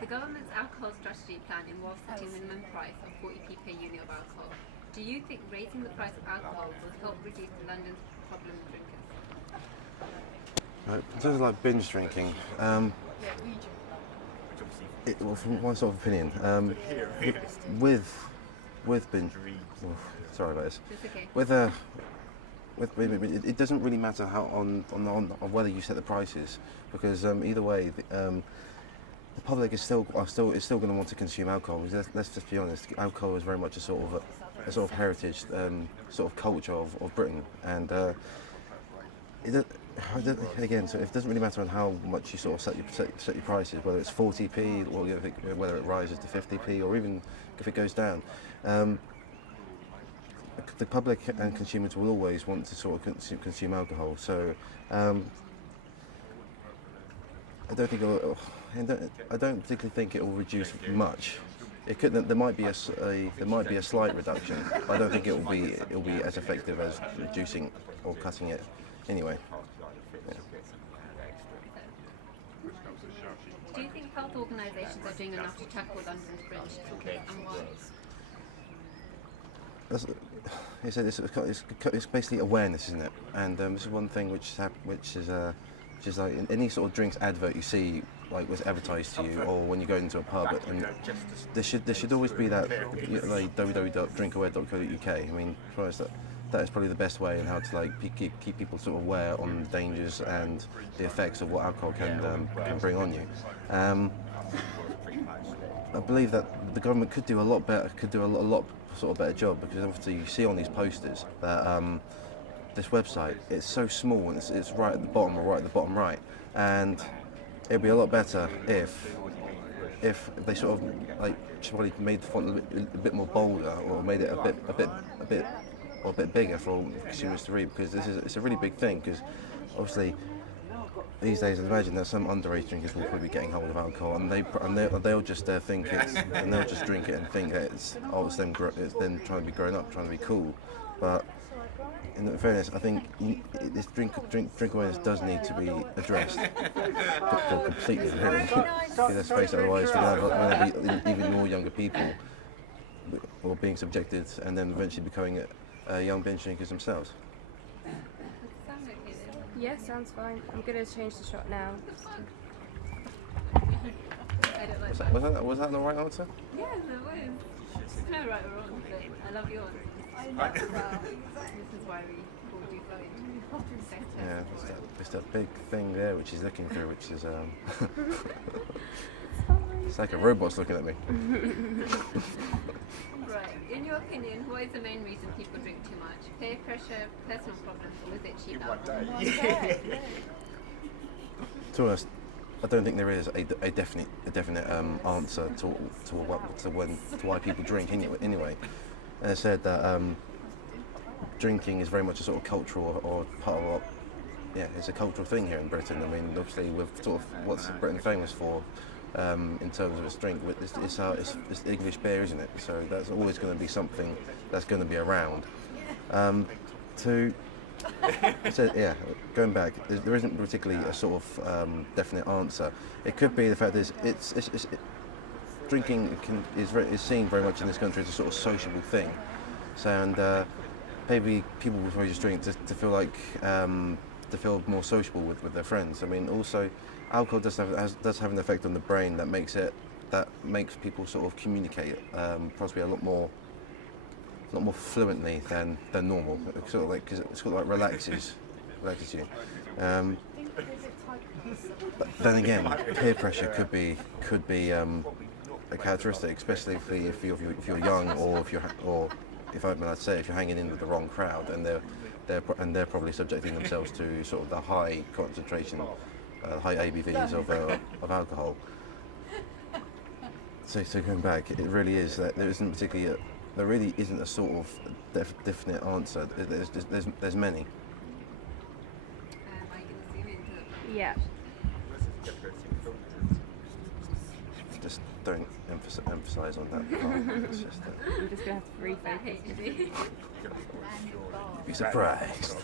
The government's alcohol strategy plan involves setting a minimum price of 40p per unit of alcohol. Do you think raising the price of alcohol will help reduce London's problem drinkers? In terms of like binge drinking, well, from my sort of opinion, with binge, sorry about this. It's okay. It doesn't really matter how on whether you set the prices, because either way, the public is still going to want to consume alcohol. Because let's just be honest, alcohol is very much a sort of heritage, sort of culture of Britain, and again, so it doesn't really matter on how much you sort of set your prices, whether it's 40p or whether it rises to 50p or even if it goes down. The public and consumers will always want to sort of consume alcohol. So I don't particularly think it will reduce much. It could. There might be a slight reduction. I don't think it will be as effective as reducing or cutting it. Anyway. Yeah. Do you think health organisations are doing enough to tackle London's fringe, and why? It's basically awareness, isn't it? And this is one thing which is like in any sort of drinks advert you see, like was advertised to you, or when you go into a pub, and there should always be that like www.drinkaware.co.uk. I mean, for us, that is probably the best way in how to like keep people sort of aware on the dangers and the effects of what alcohol can bring on you. I believe that the government could do a lot better, sort of better job, because obviously you see on these posters that this website, it's so small and it's right at the bottom or right at the bottom right, and it'd be a lot better if they sort of like probably made the font a bit more bolder, or made it a bit bigger for consumers to read, because it's a really big thing, because obviously these days I imagine that some underage drinkers will probably be getting hold of alcohol, and they'll just think and they'll just drink it and think that it's them trying to be grown up, trying to be cool. But in fairness, I think this drink awareness does need to be addressed completely. Really. Because let's face it, otherwise we'll have even more younger people who are being subjected and then eventually becoming young binge drinkers themselves. Yeah, sounds fine. I'm going to change the shot now. I don't like Was that the right answer? Yeah, no way. There's no right or wrong, but I love yours. This is why we called you Chloe. Yeah, it's that big thing there which he's looking through, which is it's like a robot's looking at me. Right. In your opinion, what is the main reason people drink too much? Peer pressure, personal problems, or is it cheap alcohol? To us, I don't think there is a definite answer to why people drink anyway. As I said, that drinking is very much a sort of cultural or part of what, it's a cultural thing here in Britain. I mean, obviously with sort of what's Britain famous for in terms of its drink, it's English beer, isn't it? So that's always going to be something that's going to be around. Going back, there isn't particularly a sort of definite answer. It could be the fact that drinking is seen very much in this country as a sort of sociable thing. So, and maybe people will probably just drink to feel like to feel more sociable with their friends. I mean, also alcohol does have an effect on the brain that makes people sort of communicate possibly a lot more fluently than normal. It's sort of like, because it sort of like relaxes you. But then again, peer pressure could be a characteristic, especially if you're young, or if you're hanging in with the wrong crowd, and they're probably subjecting themselves to sort of the high concentration, high ABVs of alcohol. So going back, it really is that there really isn't a sort of definite answer. There's many. Yeah. Just don't emphasise on that part. It's just I'm just going to have to refocus. be surprised.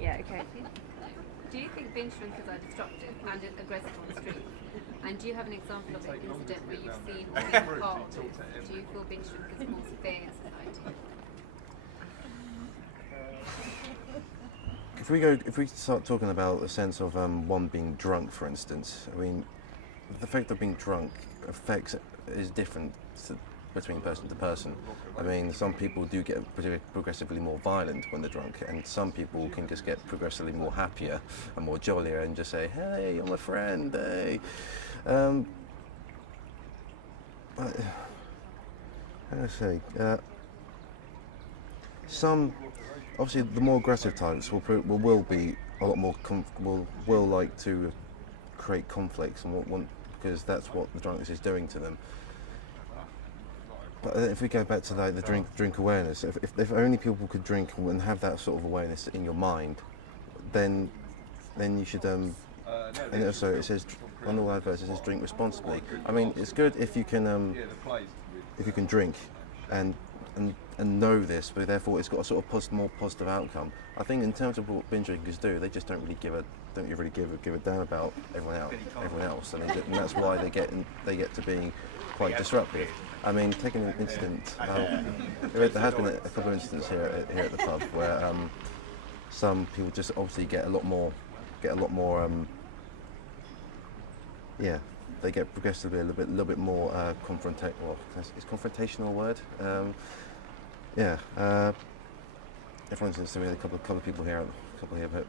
Yeah, okay. Do you think binge drinkers are destructive and aggressive on the street? And do you have an example of an incident where you've seen or been a part of it? Do you feel binge drinkers cause fear in society? If we start talking about the sense of one being drunk, for instance, I mean, the fact of being drunk is different between person to person. I mean, some people do get progressively more violent when they're drunk, and some people can just get progressively more happier and more jollier and just say, "Hey, I'm a friend." Hey, but how do I say? Some. Obviously, the more aggressive types will be a lot more will like to create conflicts and want because that's what the drunkenness is doing to them. But if we go back to like the drink awareness, if only people could drink and have that sort of awareness in your mind, then you should. And also, it says on all adverts it says drink responsibly. I mean, it's good if you can drink and know this, but therefore it's got a sort of more positive outcome. I think in terms of what binge drinkers do, they just don't really give a damn about everyone else, and that's why they get to being quite disruptive. I mean, taking an incident, there has been a couple of incidents here at the pub where some people just obviously get a lot more. They get progressively a little bit more confrontational. Well, is confrontational a word? For instance, we had a couple of people here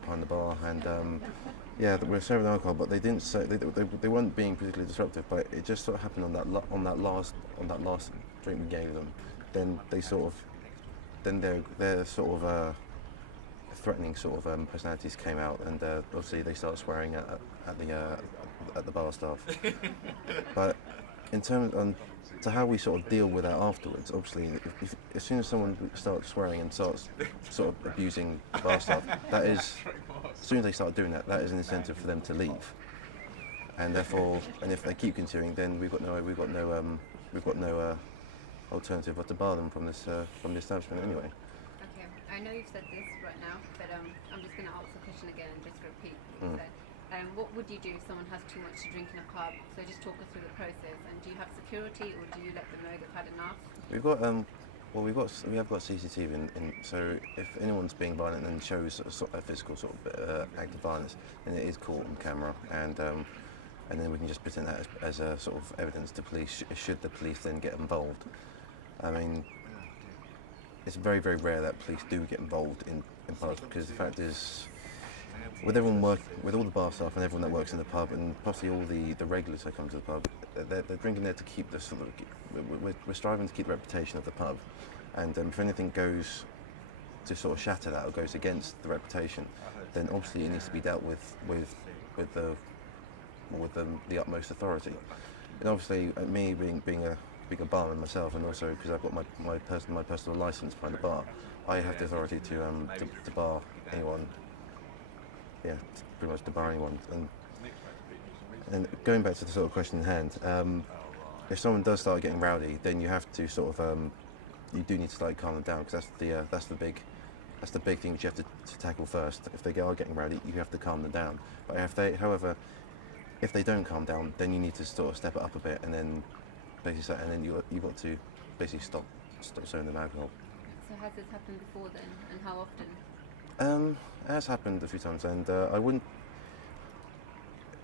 behind the bar, and we're serving alcohol, but they didn't say they weren't being particularly disruptive. But it just sort of happened on that last drink we gave them. Then they their sort of threatening sort of personalities came out, and obviously they started swearing at the bar staff. But in terms to how we sort of deal with that afterwards, obviously, as soon as someone starts swearing and starts sort of abusing the bar staff, as soon as they start doing that is an incentive for them to leave. And therefore, if they keep continuing, then we've got no alternative but to bar them from the establishment anyway. Okay, I know you've said this right now, but I'm just going to ask the question again, just to repeat what you said. What would you do if someone has too much to drink in a pub? So just talk us through the process. And do you have security, or do you let them know they've had enough? We have got CCTV, so if anyone's being violent and shows a physical sort of act of violence, then it is caught on camera, and then we can just present that as a sort of evidence to police. Should the police then get involved? I mean, it's very, very rare that police do get involved in pubs, because the fact is, with all the bar staff and everyone that works in the pub, and possibly all the regulars that come to the pub, they're drinking there to keep the sort of. We're striving to keep the reputation of the pub, and if anything goes to sort of shatter that or goes against the reputation, then obviously it needs to be dealt with the utmost authority. And obviously, me being a barman myself, and also because I've got my personal license behind the bar, I have the authority to bar anyone. Yeah, pretty much to bar anyone. And going back to the sort of question in hand, if someone does start getting rowdy, then you have to sort of you do need to like calm them down, because that's the big thing that you have to tackle first. If they are getting rowdy, you have to calm them down. But if they don't calm down, then you need to sort of step it up a bit, and then basically, you've got to basically stop serving them alcohol. So has this happened before then, and how often? It has happened a few times, and I wouldn't.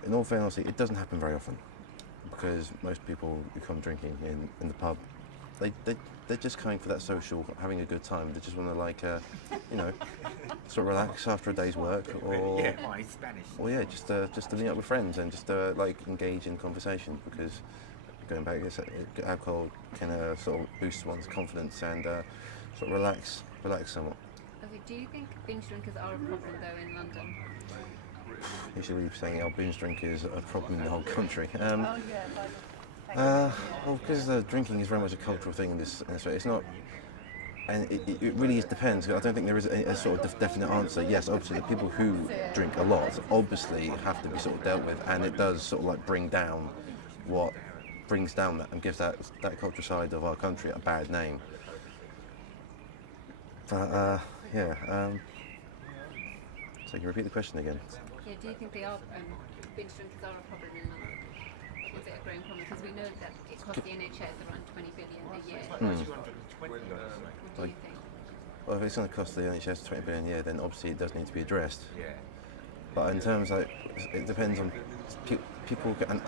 In all fairness, it doesn't happen very often, because most people who come drinking in the pub, they're just coming for that social, having a good time. They just want to sort of relax after a day's work, or just to meet up with friends and just engage in conversation, because going back, alcohol can sort of boost one's confidence and sort of relax somewhat. Okay, do you think binge drinkers are a problem though in London? You should be saying our binge drinkers are a problem in the whole country. Because drinking is very much a cultural thing in this way. It's not, and it really depends. I don't think there is a sort of definite answer. Yes, obviously the people who drink a lot obviously have to be sort of dealt with, and it does sort of like bring down that and gives that cultural side of our country a bad name. But so can you repeat the question again? Yeah, do you think they are, binge drinkers are a problem in London? Is it a growing problem? Because we know that it costs the NHS around 20 billion a year. What do you think? Well, if it's going to cost the NHS 20 billion a year, then obviously it does need to be addressed. But in terms of, it depends on people, and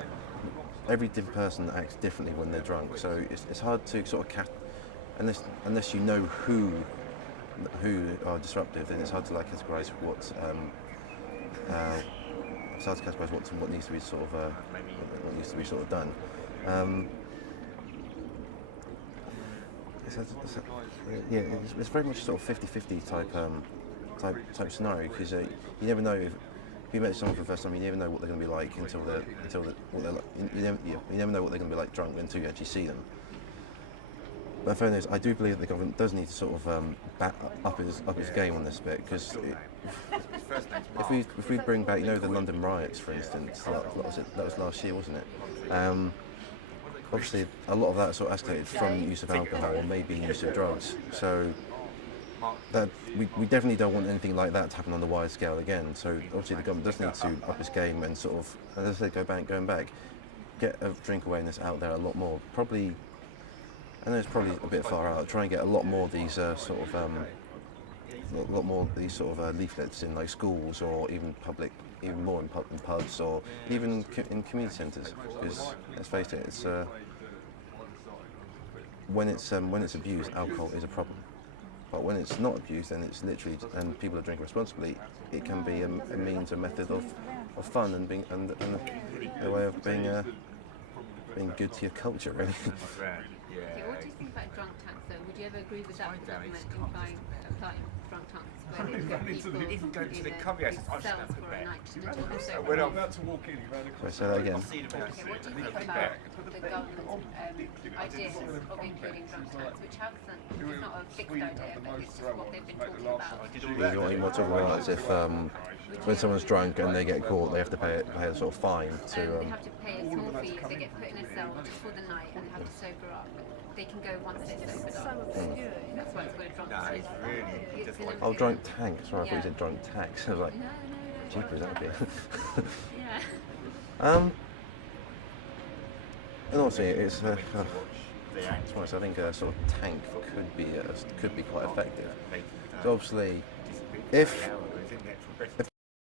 every different person acts differently when they're drunk. So it's hard to sort of unless you know who are disruptive, then it's hard to like categorise what what needs to be sort of what needs to be sort of done. It's very much sort of 50-50 type scenario, because you never know if you met someone for the first time, you never know what they're going to be like until what they're like. You never know what they're going to be like drunk until you actually see them. But in fairness, I do believe that the government does need to sort of up its game on this bit, because if we bring back, the London riots, for instance, that was last year, wasn't it? Obviously, a lot of that sort of escalated from use of alcohol or maybe use of drugs. So that we definitely don't want anything like that to happen on the wide scale again. So obviously the government does need to up its game and sort of, as I said, going back, get a drink awareness out there a lot more. Probably, I know it's probably a bit far out. Try and get a lot more of these leaflets in like schools, or even more in pubs, or even in community centres. Because let's face it, it's when it's abused, alcohol is a problem. But when it's not abused, then it's literally, and people are drinking responsibly, it can be a means, a method of fun and being and a way of being good to your culture, really. Okay, what do you think about drunk tanks though? Would you ever agree with that, with the government applying drunk tanks where they put people in cells for a night until they're When I'm about to walk in, you ran across. Say that again. Okay, what do you think about the government's ideas of including drunk tanks, which have it's not a fixed idea, but it's just what they've been talking about? You want to talk about as if when someone's drunk and they get caught, they have to pay a sort of fine to. They have to pay a small fee if they get put in a cell just for the night, and they have to sober up. They can go once they're sobered up. That's why it's called drunk tank. Oh, drunk tank. Sorry, I thought you said drunk tax. I was like, jeepers, that would be. Yeah. And also, it's I think a sort of tank could be quite effective. So obviously, if